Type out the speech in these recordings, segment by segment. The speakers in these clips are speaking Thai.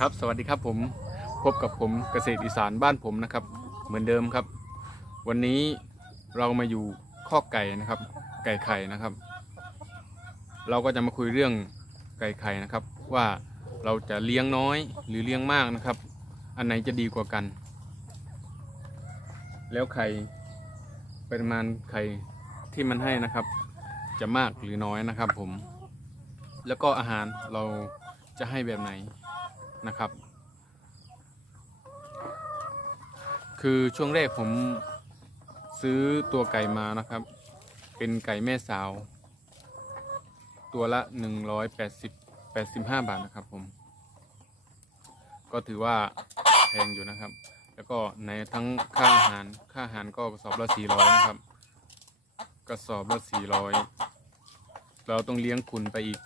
ครับสวัสดีครับผมพบกับผมเกษตรอีสานบ้านผมนะครับ เหมือนเดิมครับ วันนี้เรามาอยู่ข้อไก่นะครับ ไก่ไข่นะครับ เราก็จะมาคุยเรื่องไก่ไข่นะครับ ว่าเราจะเลี้ยงน้อยหรือเลี้ยงมากนะครับ อันไหนจะดีกว่ากัน แล้วไข่ปริมาณไข่ที่มันให้นะครับ จะมากหรือน้อยนะครับ ผม แล้วก็อาหารเราจะให้แบบไหน นะครับ คือช่วงแรกผมซื้อตัวไก่มานะครับ เป็นไก่แม่สาว ตัวละ 180 85 บาทนะครับผม ก็ถือว่าแพงอยู่นะครับ แล้วก็ในทั้งค่าอาหารค่าอาหารก็กระสอบละ400นะครับกระสอบละ400 เราต้องเลี้ยงคุณไปอีก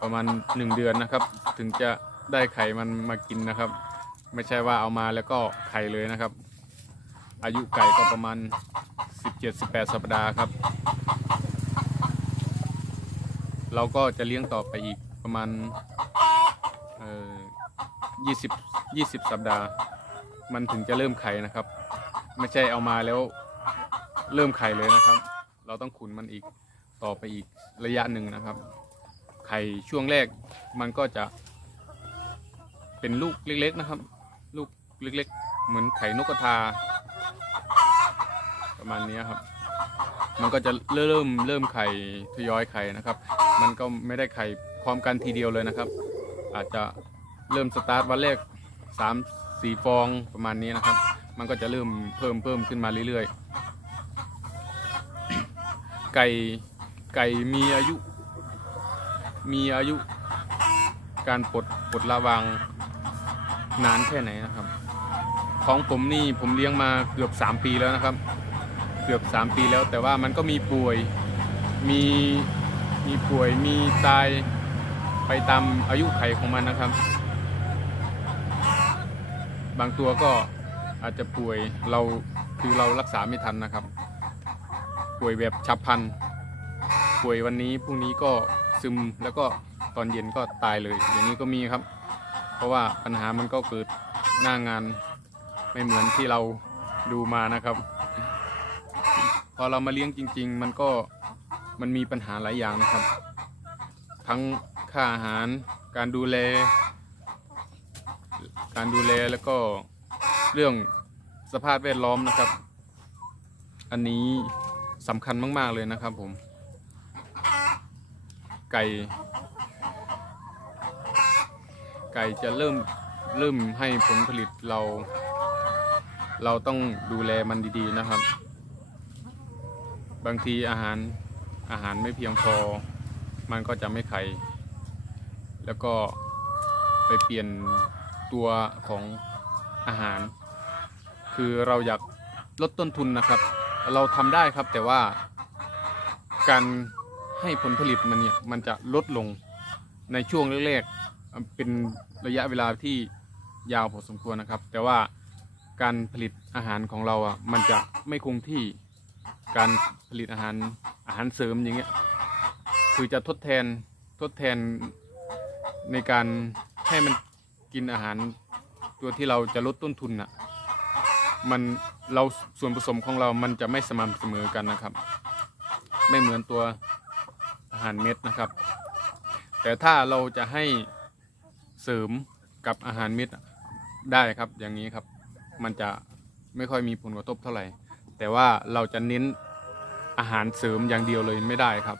ประมาณ 1 เดือนนะครับ ถึงจะ ได้ไข่มันมากินนะครับ ไม่ใช่ว่าเอามาแล้วก็ไข่เลยนะครับ อายุไก่ก็ประมาณ 17-18 สัปดาห์ครับ เราก็จะเลี้ยงต่อไปอีกประมาณเอ่อ20 20สัปดาห์ มันถึงจะเริ่มไข่นะครับ ไม่ใช่เอามาแล้วเริ่มไข่เลยนะครับ เราต้องขุนมันอีกต่อไปอีกระยะหนึ่งนะครับ ไข่ช่วงแรกมันก็จะ เป็นลูกเล็กๆนะครับ ลูกเล็กๆ เหมือนไข่นกกระทา ประมาณนี้ครับ มันก็จะเริ่มเริ่มไข่ทยอยไข่นะครับ มันก็ไม่ได้ไข่พร้อมกันทีเดียวเลยนะครับ อาจจะเริ่มสตาร์ทวันแรกสามสี่ฟองประมาณนี้นะครับ มันก็จะเริ่มเพิ่มเพิ่มขึ้นมาเรื่อยๆ ไก่ไก่มีอายุ มีอายุการปลดปลดระวาง นานแค่ไหนนะครับ ของผมนี่ผมเลี้ยงมาเกือบ 3 ปีแล้วนะครับ เกือบ 3 ปีแล้ว แต่ว่ามันก็มีป่วยมีมีป่วยมีตายไปตามอายุไขของมันนะครับ บางตัวก็อาจจะป่วยเราคือเรารักษาไม่ทันนะครับ ป่วยแบบฉับพลันป่วยวันนี้พรุ่งนี้ก็ซึมแล้วก็ตอนเย็นก็ตายเลย อย่างนี้ก็มีครับ เพราะว่าปัญหามันก็เกิดหน้างานไม่เหมือนที่เราดูมานะครับ พอเรามาเลี้ยงจริง ๆ มันก็มันมีปัญหาหลายอย่างนะครับ ทั้งค่าอาหารการดูแล การดูแลแล้วก็เรื่องสภาพแวดล้อมนะครับ อันนี้สำคัญมาก ๆ เลยนะครับผม ไก่ ก่จะเริ่มเริ่มให้ผลผลิตเรา เราต้องดูแลมันดีๆนะครับ บางทีอาหารอาหารไม่เพียงพอ มันก็จะไม่ไข่ แล้วก็ไปเปลี่ยนตัวของอาหาร คือเราอยากลดต้นทุนนะครับ เราทำได้ครับแต่ว่าการให้ผลผลิตมันเนี่ยมันจะลดลงในช่วงแรกๆ เป็นระยะเวลาที่ยาวพอสมควรนะครับ แต่ว่าการผลิตอาหารของเราอะมันจะไม่คงที่การผลิตอาหารอาหารเสริมอย่างเงี้ยคือจะทดแทนทดแทนในการให้มันกินอาหารตัวที่เราจะลดต้นทุนอะมันเราส่วนผสมของเรามันจะไม่สม่ำเสมอกันนะครับ ไม่เหมือนตัวอาหารเม็ดนะครับ แต่ถ้าเราจะให้ เสริมกับอาหารเม็ดได้ครับอย่างนี้ครับ มันจะไม่ค่อยมีผลกระทบเท่าไหร่ แต่ว่าเราจะเน้นอาหารเสริมอย่างเดียวเลยไม่ได้ครับ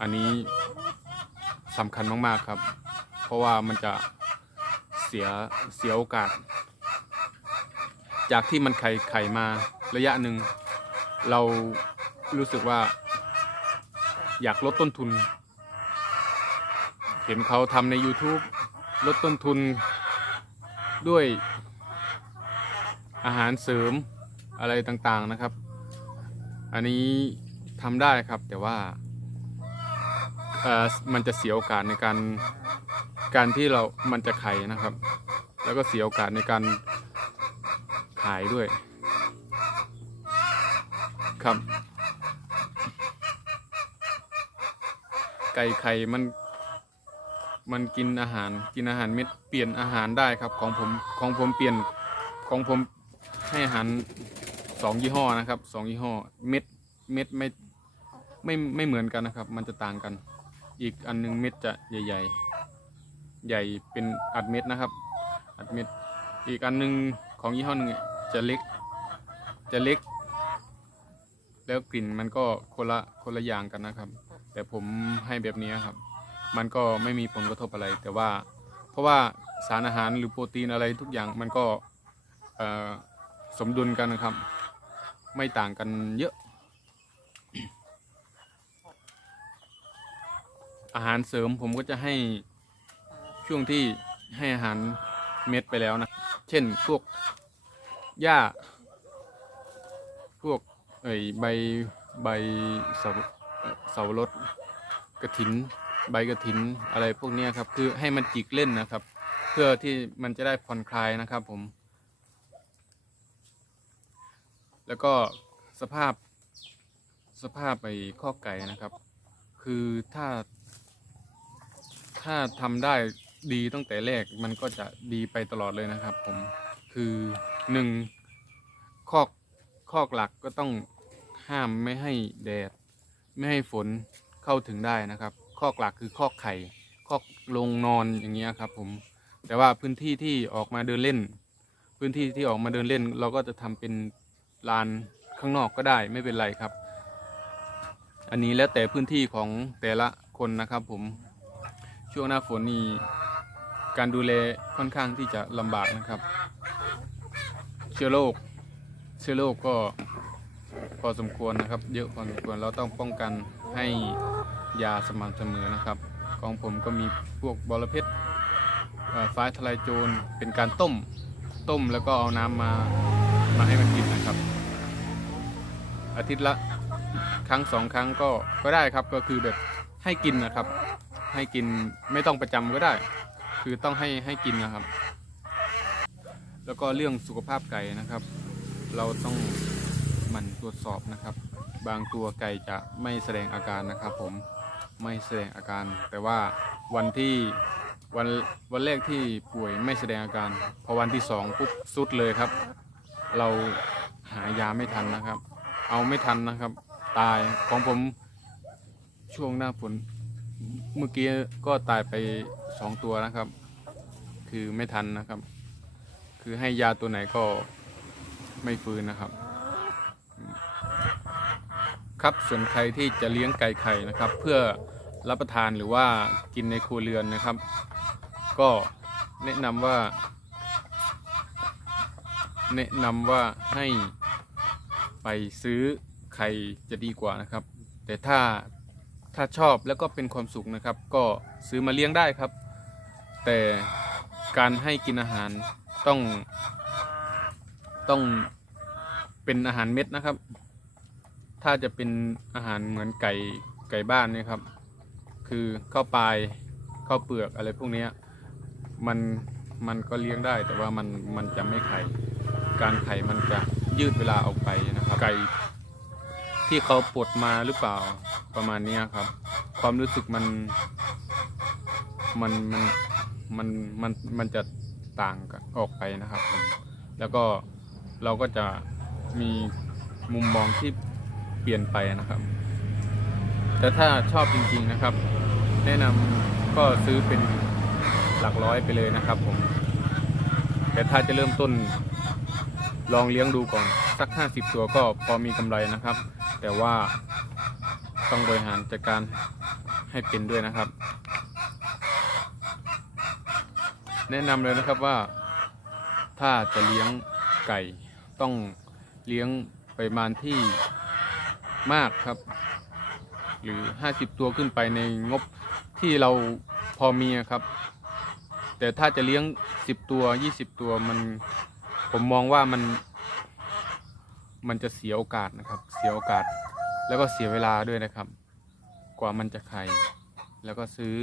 อันนี้สำคัญมากๆครับ เพราะว่ามันจะเสียเสียโอกาส จากที่มันไข่ไข่มาระยะหนึ่ง เรารู้สึกว่า อยากลดต้นทุน เห็นเขาทำใน YouTube ลดต้นทุนด้วยอาหารเสริมอะไรต่างๆนะครับ อันนี้ทำได้ครับแต่ว่ามันจะเสียโอกาสในการการที่เรา มันจะไข่นะครับ แล้วก็เสียโอกาสในการขายด้วย ครับ ไก่ไข่มัน มันกินอาหารกินอาหารเม็ดเปลี่ยนอาหารได้ครับของผมของผมเปลี่ยนของผมให้อาหารสองยี่ห้อนะครับสองยี่ห้อเม็ดเม็ดไม่ไม่ไม่เหมือนกันนะครับ มันจะต่างกัน อีกอันหนึงเม็ดจะใหญ่ ๆ ใหญ่เป็นอัดเม็ดนะครับ อัดเม็ดอีกอันหนึงของยี่ห้อหนึ่งจะเล็ก จะเล็ก แล้วกลิ่นมันก็คนละคนละอย่างกันนะครับ แต่ผมให้แบบนี้ครับ มันก็ไม่มีผลกระทบอะไร แต่ว่าเพราะว่าสารอาหารหรือโปรตีนอะไรทุกอย่างมันก็สมดุลกันนะครับ ไม่ต่างกันเยอะ อาหารเสริมผมก็จะให้ช่วงที่ให้อาหารเม็ดไปแล้วนะ เช่นพวกหญ้า พวกเอ่ยใบใบเสาเอ่อเสารถกระถิน ใบกระถินอะไรพวกนี้ครับ คือให้มันจิกเล่นนะครับ เพื่อที่มันจะได้ผ่อนคลายนะครับผม แล้วก็สภาพสภาพไอ้ข้อไก่นะครับ คือถ้า ถ้าทำได้ดีตั้งแต่แรกมันก็จะดีไปตลอดเลยนะครับ ผมคือหนึ่งคอกคอกหลักก็ต้องห้ามไม่ให้แดด ไม่ให้ฝนเข้าถึงได้นะครับ คอกหลักคือคอกไข่คอกลงนอนอย่างเงี้ยครับ ผม แต่ว่าพื้นที่ที่ออกมาเดินเล่น พื้นที่ที่ออกมาเดินเล่น เราก็จะทำเป็นลานข้างนอกก็ได้ไม่เป็นไรครับ อันนี้แล้วแต่พื้นที่ของแต่ละคนนะครับ ผมช่วงหน้าฝนนี่การดูแลค่อนข้างที่จะลำบากนะครับ เชื้อโรคเชื้อโรคก็พอสมควรนะครับ เยอะพอสมควรเราต้องป้องกันให้ ยาสม่ำเสมอนะครับ ของผมก็มีพวกบอระเพ็ดฟ้าทลายโจรเป็นการต้มต้มแล้วก็เอาน้ำมามาให้มันกินนะครับ อาทิตย์ละครั้งสองครั้งก็ก็ได้ครับก็คือแบบให้กินนะครับ ให้กินไม่ต้องประจำก็ได้ คือต้องให้ให้กินนะครับ แล้วก็เรื่องสุขภาพไก่นะครับ เราต้องมันตรวจสอบนะครับ บางตัวไก่จะไม่แสดงอาการนะครับผม ไม่แสดงอาการ แต่ว่าวันที่วันวันแรกที่ป่วยไม่แสดงอาการ พอวันที่สองปุ๊บสุดเลยครับ เราหายาไม่ทันนะครับ เอาไม่ทันนะครับ ตายของผมช่วงหน้าฝนเมื่อกี้ก็ตายไปสองตัวนะครับ คือไม่ทันนะครับ คือให้ยาตัวไหนก็ไม่ฟื้นนะครับ ครับส่วนใครที่จะเลี้ยงไก่ไข่นะครับ เพื่อรับประทานหรือว่ากินในครัวเรือนนะครับ ก็แนะนำว่า แนะนำว่าให้ไปซื้อไข่จะดีกว่านะครับ แต่ถ้าถ้าชอบแล้วก็เป็นความสุขนะครับ ก็ซื้อมาเลี้ยงได้ครับ แต่การให้กินอาหารต้องต้องเป็นอาหารเม็ดนะครับ ถ้าจะเป็นอาหารเหมือนไก่ไก่บ้านเนี่ยครับ คือข้าวปลายข้าวเปลือกอะไรพวกเนี้ยมันมันก็เลี้ยงได้แต่ว่ามันมันจะไม่ไข่การไข่มันจะยืดเวลาออกไปนะครับ ไก่ที่เขาปลดมาหรือเปล่าประมาณเนี้ยครับ ความรู้สึกมันมันมันมันมันมันจะต่างกันออกไปนะครับผมแล้วก็เราก็จะมีมุมมองที่ เปลี่ยนไปนะครับ แต่ถ้าชอบจริงๆนะครับ แนะนำก็ซื้อเป็นหลักร้อยไปเลยนะครับผม แต่ถ้าจะเริ่มต้นลองเลี้ยงดูก่อนสัก 50 ตัวก็พอมีกำไรนะครับ แต่ว่าต้องบริหารจัดการให้เป็นด้วยนะครับ แนะนำเลยนะครับว่าถ้าจะเลี้ยงไก่ต้องเลี้ยงปริมาณที่ มากครับ หรือ 50 ตัวขึ้นไปในงบที่เราพอมีครับ แต่ถ้าจะเลี้ยง 10 ตัว 20 ตัวมันผมมองว่ามัน มันจะเสียโอกาสนะครับ เสียโอกาสแล้วก็เสียเวลาด้วยนะครับ กว่ามันจะไข่แล้วก็ซื้อ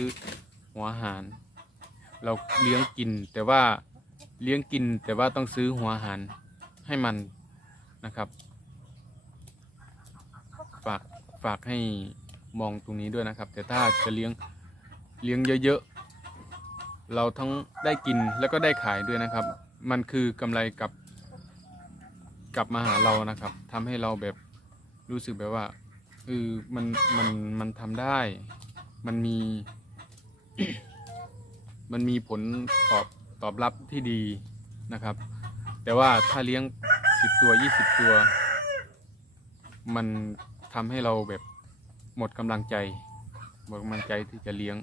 หัวอาหาร เราเลี้ยงกิน แต่ว่าเลี้ยงกินแต่ว่าต้องซื้อหัวอาหารให้มันนะครับ ฝากฝากให้มองตรงนี้ด้วยนะครับ แต่ถ้าจะเลี้ยงเลี้ยงเยอะๆ เราทั้งได้กินแล้วก็ได้ขายด้วยนะครับ มันคือกำไรกับกลับมาหาเรานะครับทำให้เราแบบรู้สึกแบบว่าเออมันมันมันทำได้ มันมี มันมีผลตอบตอบรับที่ดีนะครับ แต่ว่าถ้าเลี้ยงสิบตัวยี่สิบตัว มัน ทำให้เราแบบหมดกำลังใจ หมดกำลังใจที่จะเลี้ยง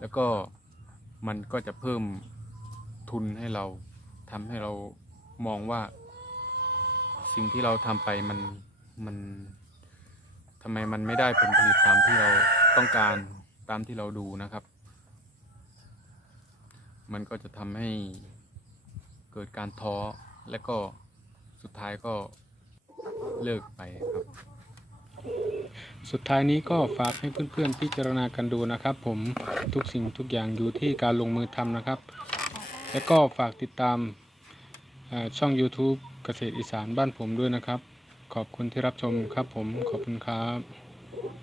แล้วก็มันก็จะเพิ่มทุนให้เราทำให้เรามองว่า สิ่งที่เราทำไปมันมันทำไมมันไม่ได้ผลผลิตตามที่เราต้องการตามที่เราดูนะครับ มันก็จะทำให้เกิดการท้อและก็สุดท้ายก็เลิกไปครับ สุดท้ายนี้ก็ฝากให้เพื่อนๆพิจารณากันดูนะครับ ผมทุกสิ่งทุกอย่างอยู่ที่การลงมือทำนะครับ และก็ฝากติดตามช่อง YouTube เกษตรอีสานบ้านผมด้วยนะครับ ขอบคุณที่รับชมครับผมขอบคุณครับ